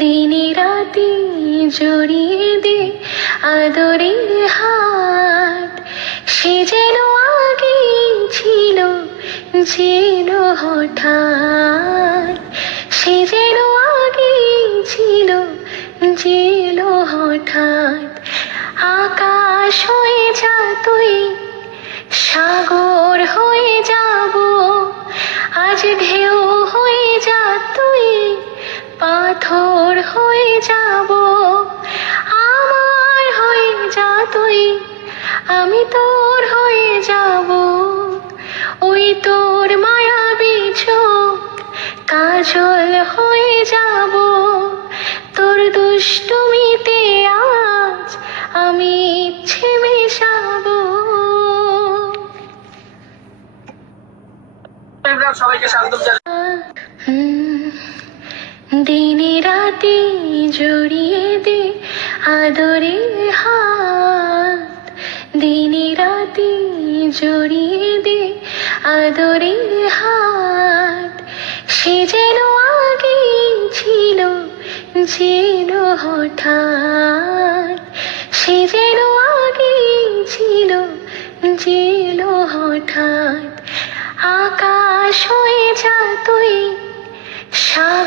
দিনে রাতে জড়িয়ে দে আদরের হাত, সে যেন আগে ছিল, যেন হঠাৎ, সে যেন আগে ছিল, যেন হঠাৎ। আকাশ হয়ে যা তুই, সাগর হয়ে যাব, আজ ঢেউ হয়ে যা তুই, পাথর হয়ে যাব। আমার হয়ে যা তুই, আমি তোর হয়ে যাব। ওই তোর মায়াবী চোখ, কাজল হয়ে যাব। তোর দুষ্টুমিতে আজ আমি ইচ্ছে মেশাবো। সবাইকে স্বাগত জানাই। দিনে রাতে জড়িয়ে দে আদরের হাত, দিনে রাতে জড়িয়ে দে আদরের হাত, সে যেন আগে ছিল, যেন হঠাৎ, সে যেন আগে ছিল, যেন হঠাৎ। আকাশ হয়ে যা তুই,